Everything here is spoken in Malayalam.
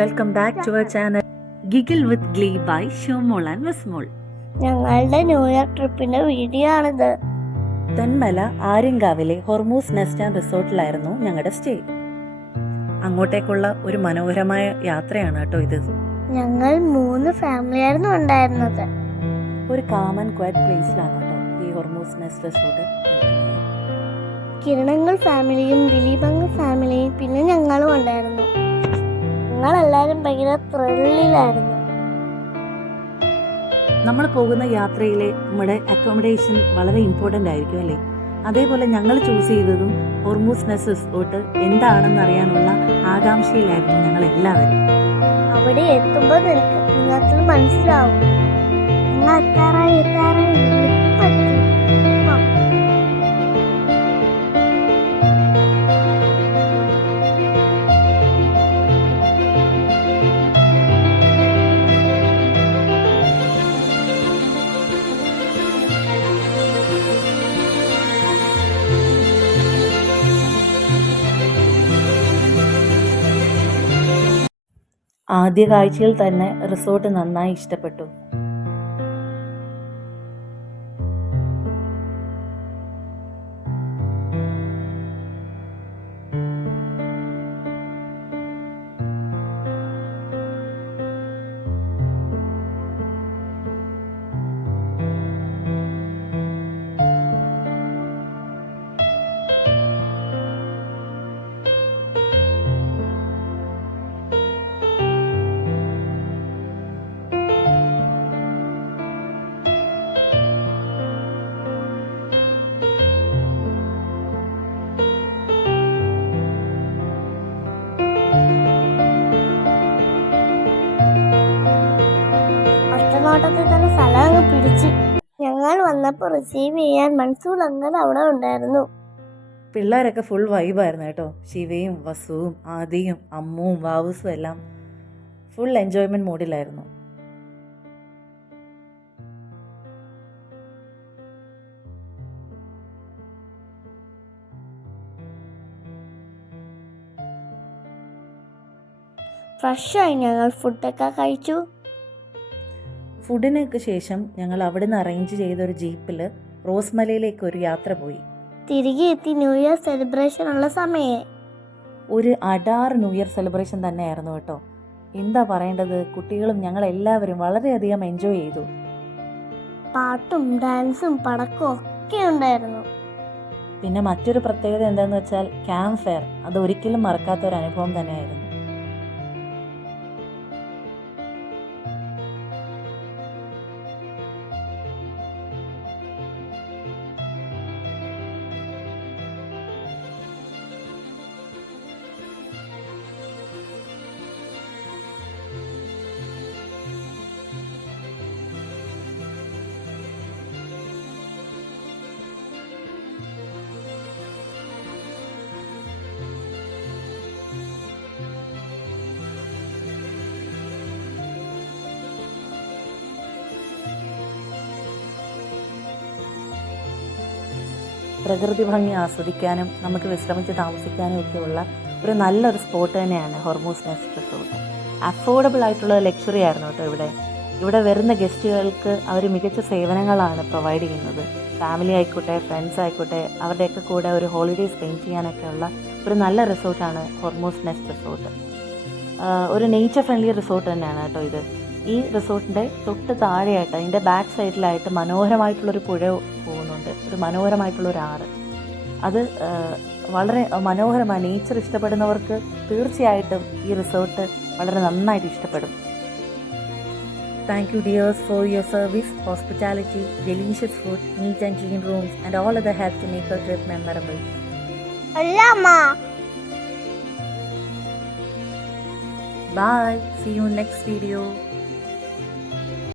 Welcome back to our channel giggle with glee by Shomol and Vismol. ഞങ്ങളുടെ ന്യൂ ഇയർ ട്രിപ്പിന്റെ വീഡിയോ ആണിത്. തെന്മല ആര്യങ്കാവിലെ ഹൊർമൂസ് നെസ്റ്റ് ആൻഡ് റിസോർട്ടിലായിരുന്നു ഞങ്ങളുടെ സ്റ്റേ. അങ്ങോട്ടേക്കുള്ള ഒരു മനോഹരമായ യാത്രയാണ് കേട്ടോ ഇത്. ഞങ്ങൾ 3 ഫാമിലിയായിരുന്നു ഉണ്ടായിരുന്നത്. ഒരു കാം ആൻഡ് ക്വയറ്റ് പ്ലേസിലാണ് കേട്ടോ ഈ ഹൊർമൂസ് നെസ്റ്റ് റിസോർട്ട്. കിരണങ്ങൾ ഫാമിലിയും ദിലീപങ്ങൾ ഫാമിലിയും പിന്നെ ഞങ്ങളും ഉണ്ടായിരുന്നു. ഞങ്ങളെല്ലാവരും ഭയങ്കര ത്രില്ലിലായിരുന്നു. നമ്മൾ പോകുന്ന യാത്രയിലെ നമ്മുടെ അക്കോമഡേഷൻ വളരെ ഇമ്പോർട്ടൻ്റ് ആയിരിക്കും അല്ലേ? അതേപോലെ ഞങ്ങൾ ചൂസ് ചെയ്തതും ഹൊർമൂസ് നെസ്റ്റ് റിസോർട്ട് എന്താണെന്ന് അറിയാനുള്ള ആകാംക്ഷയിലായിരുന്നു ഞങ്ങൾ എല്ലാവരും. അവിടെ എത്തുമ്പോൾ നിങ്ങൾക്ക് മനസ്സിലാവും നിങ്ങൾ എത്താറായി. ആദ്യ കാഴ്ചയിൽ തന്നെ റിസോർട്ട് നന്നായി ഇഷ്ടപ്പെട്ടു. നോട്ടത്തിൽ തന്നെ സ്ഥലം അങ്ങ് പിടിച്ച്. ഞങ്ങൾ വന്നപ്പോൾ റിസീവ് ചെയ്യാൻ മൻസൂർ അങ്കിൾ അവിടെ ഉണ്ടായിരുന്നു. പിള്ളേരൊക്കെ ഫുൾ വൈബായിരുന്നു കേട്ടോ. ശിവയും വസുവും ആദിയും അമ്മുവും വാവുസും എല്ലാം ഫുൾ എൻജോയ്മെന്റ് മൂഡിലായിരുന്നു. ഫ്രഷായി ഞങ്ങൾ ഫുഡൊക്കെ കഴിച്ചു. ഫുഡിനൊക്കെ ശേഷം ഞങ്ങൾ അവിടുന്ന് അറേഞ്ച് ചെയ്ത ഒരു ജീപ്പിൽ റോസ്മലയിലേക്ക് ഒരു യാത്ര പോയി. തിരികെ എത്തി ന്യൂ ഇയർ സെലിബ്രേഷൻ ഉള്ള സമയം. ഒരു അഡാർ ന്യൂ ഇയർ സെലിബ്രേഷൻ തന്നെയായിരുന്നു കേട്ടോ. എന്താ പറയേണ്ടത്, കുട്ടികളും ഞങ്ങളെല്ലാവരും വളരെയധികം എൻജോയ് ചെയ്തു. പാട്ടും ഡാൻസും പടക്കവും ഒക്കെ ഉണ്ടായിരുന്നു. പിന്നെ മറ്റൊരു പ്രത്യേകത എന്താണെന്ന് വെച്ചാൽ ക്യാമ്പ് ഫയർ. അത് ഒരിക്കലും മറക്കാത്ത ഒരു അനുഭവം തന്നെയായിരുന്നു. പ്രകൃതി ഭംഗി ആസ്വദിക്കാനും നമുക്ക് വിശ്രമിച്ച് താമസിക്കാനും ഒക്കെയുള്ള ഒരു നല്ലൊരു സ്പോട്ട് തന്നെയാണ് ഹൊർമൂസ് നെസ്റ്റ് റിസോർട്ട്. അഫോർഡബിൾ ആയിട്ടുള്ള ലക്ഷറി ആയിരുന്നു കേട്ടോ. ഇവിടെ വരുന്ന ഗസ്റ്റുകൾക്ക് അവർ മികച്ച സേവനങ്ങളാണ് പ്രൊവൈഡ് ചെയ്യുന്നത്. ഫാമിലി ആയിക്കോട്ടെ, ഫ്രണ്ട്സ് ആയിക്കോട്ടെ, അവരുടെയൊക്കെ കൂടെ ഒരു ഹോളിഡേ സ്പെൻഡ് ചെയ്യാനൊക്കെ ഉള്ള ഒരു നല്ല റിസോർട്ടാണ് ഹൊർമൂസ് നെസ്റ്റ് റിസോർട്ട്. ഒരു നേച്ചർ ഫ്രണ്ട്ലി റിസോർട്ട് തന്നെയാണ് കേട്ടോ ഇത്. ഈ റിസോർട്ടിൻ്റെ തൊട്ട് താഴെയായിട്ട് അതിൻ്റെ ബാക്ക് സൈഡിലായിട്ട് മനോഹരമായിട്ടുള്ളൊരു പുഴ പോകുന്നുണ്ട്, ഒരു മനോഹരമായിട്ടുള്ളൊരു ആറ്. അത് വളരെ മനോഹരമാണ്. നേച്ചർ ഇഷ്ടപ്പെടുന്നവർക്ക് തീർച്ചയായിട്ടും ഈ റിസോർട്ട് വളരെ നന്നായിട്ട് ഇഷ്ടപ്പെടും. Thank you dears for your service, hospitality, delicious food, neat and clean rooms and all other help to make your trip memorable. Bye. See you in next video.